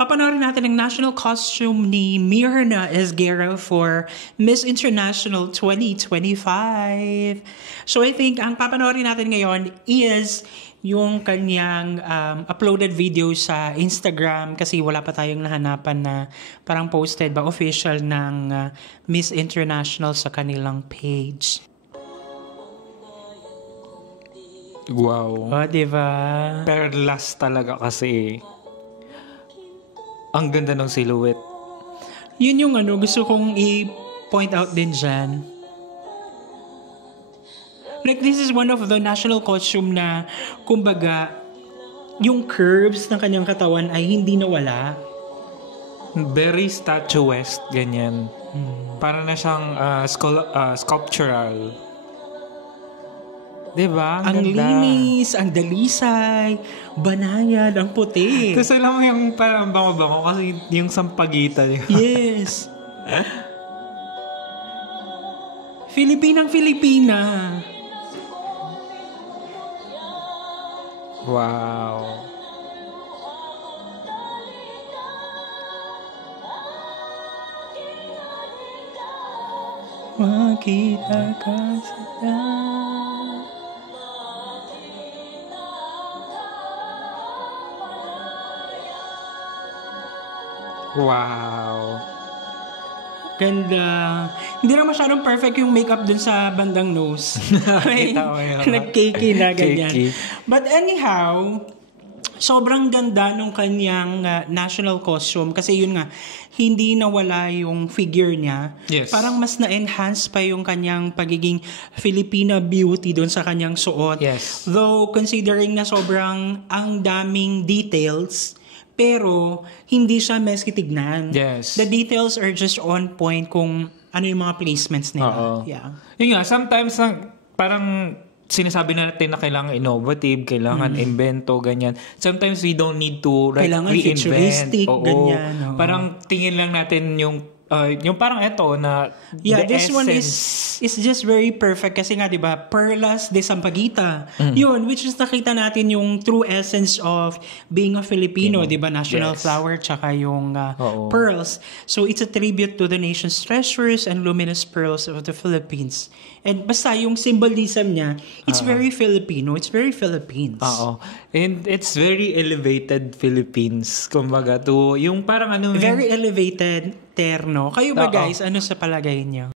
papanoorin natin ang national costume ni Myrna Esguerra for Miss International 2025. So I think ang papanoorin natin ngayon is yung kanyang uploaded video sa Instagram kasi wala pa tayong nahanapan na parang posted ba official ng Miss International sa kanilang page. Wow. Oh, diba? Perlas talaga kasi. Ang ganda ng silhouette. Yun yung gusto kong i-point out din dyan. Like, this is one of the national costume na, kumbaga, yung curves ng kanyang katawan ay hindi nawala. Very statuesque, ganyan. Para na siyang sculptural. Diba? Ang linis, ang dalisay, banayad, ang puti. Tapos alam mo yung parang bango-bango kasi yung sampagitan niya. Yes. Filipinang-Filipina. Wow. Makita ka sa Wow. Ganda. Hindi na masyadong perfect yung makeup dun sa bandang nose. Kita mo yun. Nag-cakey na ganyan. Cakey. But anyhow, sobrang ganda nung kanyang national costume kasi yun nga, hindi nawala yung figure niya. Yes. Parang mas na-enhance pa yung kanyang pagiging Filipina beauty doon sa kanyang suot. Yes. Though considering na sobrang ang daming details, pero hindi siya messy tignan. Yes. The details are just on point kung ano yung mga placements nila. Oo. Yeah. Yun nga, sometimes parang sinasabi natin na kailangan innovative, kailangan invento, ganyan. Sometimes we don't need to Kailangan reinvent. futuristic, Oo. ganyan. Oo. Parang tingin lang natin yung parang eto na Yeah, the this essence. one is just very perfect kasi nga 'di ba, Perlas de Sampaguita. Yun, which is nakita natin yung true essence of being a Filipino, 'di ba? National Yes. flower tsaka yung Oo. pearls. So it's a tribute to the nation's treasures and luminous pearls of the Philippines. And basta yung symbolism niya, it's very Filipino, it's very Philippines. Oo. And it's very elevated Philippines. Kumbaga to yung parang Very elevated, terno. Kayo ba Oo. guys, ano sa palagay niyo?